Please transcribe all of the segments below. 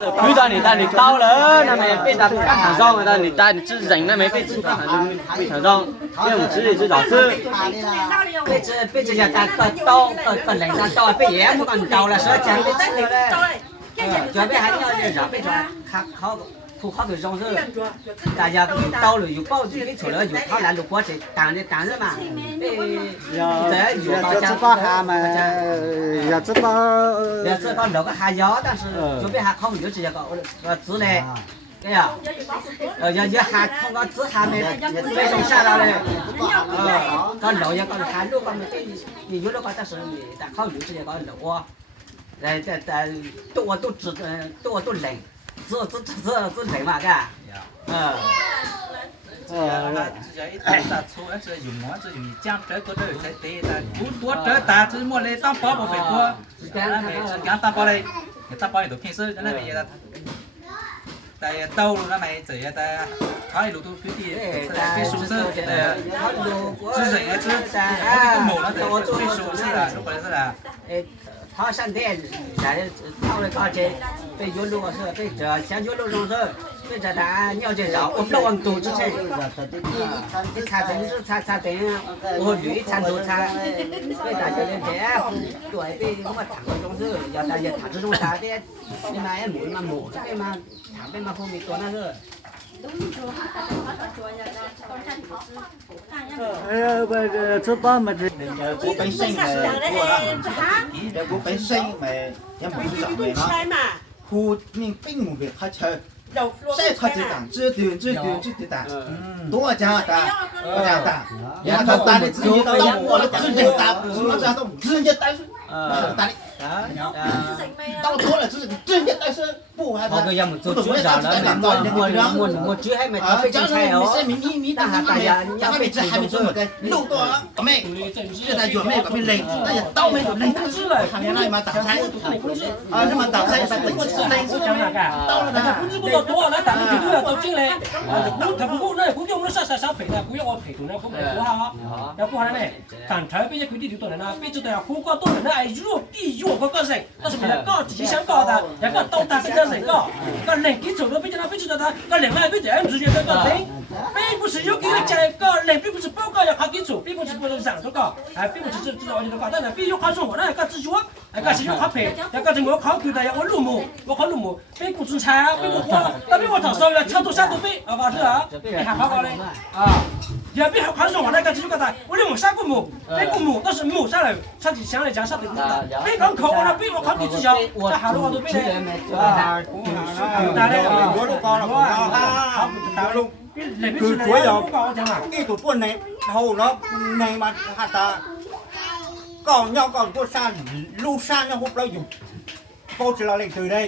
遇到你到了，那么被他场上，那你带你自己人那么被自场上，因为我自己是老师。被这些刀人家刀被爷不敢刀了，说讲被这个嘞，准备还要这啥被抓，好个种是，大家刀了有报纸给出来，有他来路过去当着嘛，这有大家他们要知道那个还要，但是准备还考虑这些个字嘞。对呀，要喊通过字还没种下来嘞，搞路也搞喊路搞没对，你有那个但是你得考虑这些个路啊，都冷。这人嘛，干，这一打粗，这用我这用讲这个这才对的，多这打这么来当包不费多，那没这讲当包嘞，当包也都平时那没的，但也到了那没这也的，他一路都给的，给宿舍的，这人啊这，我们都没了的，给宿舍的，都不是的。他现在到了高阶，被有路是被这先有路上是被这他鸟这绕，我不往肚子去，你查证是查证，我绿查都查，被大家的这，对被我查个种是要大家查这种查的，你妈也没这边嘛，查边嘛后面多那是。这帮嘛这。我本身我本身咪也冇知道咪嘛，ผู้นี่ปิ้งหมูเบ็ดเขาเชิญใช่เขาจะต่างจื้อตื่นต่างตัวจ้าตาอย่าทำตาเนี่ยจื้อตาจื้อตาเราจะต้องจื้อตาตาเนี่ย到多了就是真的，但是不还他个要么做猪肉了，我猪还没他非常菜哦，但还大家要被吃还没做么的，肉多个没，现在有没个没冷，但是刀没有冷，他原来嘛打菜，那么打菜是本质到了的，工资不多，那咱们就要到进来，他不够，那估计我们上赔的，不要我赔多了，不赔多哈，要不然呢，刚才被这规定就多人了，被这的要苦瓜多人了，哎，如果个人，但是别人搞吉祥搞的，人家刀打这个人搞，个人给走了，被这他，个人来被这样直接这个人，并不是有给讲个人，并不是报告要他给走，并不是不是上头搞，哎，并不是这道理的搞，但是必须靠生活，那个自觉，哎，个是有靠赔，要个是我靠赔的，要我入目，被雇主菜啊，被我花，那被我到手要抢多3多倍，好吧是啊，你还好搞嘞，啊。也别看上我那个就是个他，我连我三个母，那个母都是母上来，上去乡里讲上头的，别讲口我那别我考你之前，那还多都别嘞，啊，哪嘞？我都讲了，大陆คือสวยหรอกอีตัวพวกในเขาเนาะในมันหาตาก่อนย่อก่อนพวกซ่านลูกซ่านเนี่ยพวกเราอยู่โปรจะเราเล่นtừ đây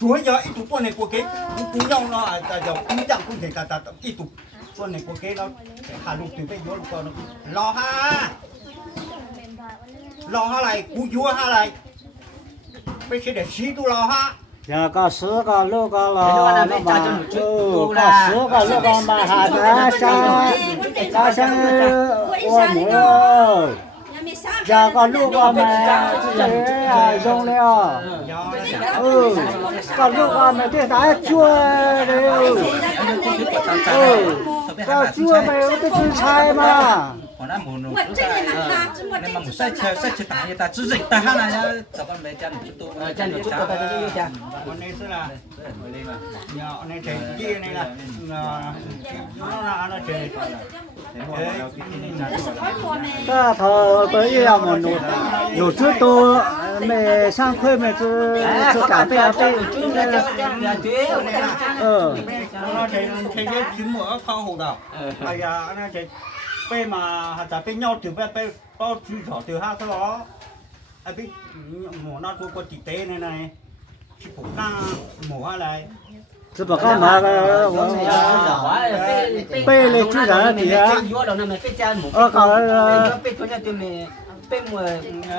tuổi giờ ít tụ quân này của cái cú nhau nó tại giờ cú chẳng cú thể cả ít tụ quân này của cái nó hà lục từ cái vô lục nó lo ha này cú vua ha này bây giờ để xí tụ lo ha giờ có sữa có lúa có lò nó mà có sữa có lúa có mà hà ra sang ôi mưa giờ có lúa có mà dùng nữa có lúa có mà cái đá chua đấy có chua mà cái chua chai mà 我那母农都在，那么母赛车打也打，只是打下来呀，这个没家里就多，家里就多，大家就有家。วันนี้สิล่ะเนี่ยอันนี้เจ๋งยี่นี่ล่ะnó là nó chơi ta thờ tới giờ mà nụ trước tôi mẹ sang khuê mẹ tôi cả bé bé nó chơi cái kiếm mở kho hồ đào bây giờ nó chơi bé mà hạt bé nhau từ bé bao chú thọ từ hai cái đó ai biết mùa nó có chỉ tế này chỉ phụ na mùa này这不干嘛的？背了居然你啊！搞了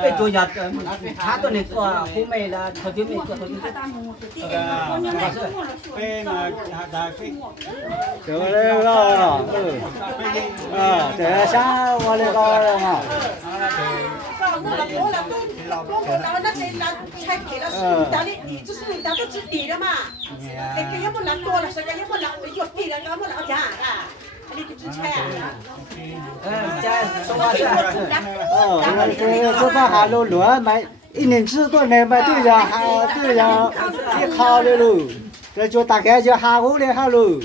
被做呀，他都能做，后面的他就没做，被嘛他被，这个这像我那个嘛。老我老那些人才给了是哪里底，就是哪个是底的嘛？哎，给要不人多了，谁要不人有底了，要不人家啊，你就知菜啊。这个还路乱买，一年制多年买对呀，一考虑喽，这就大概就下午的下喽。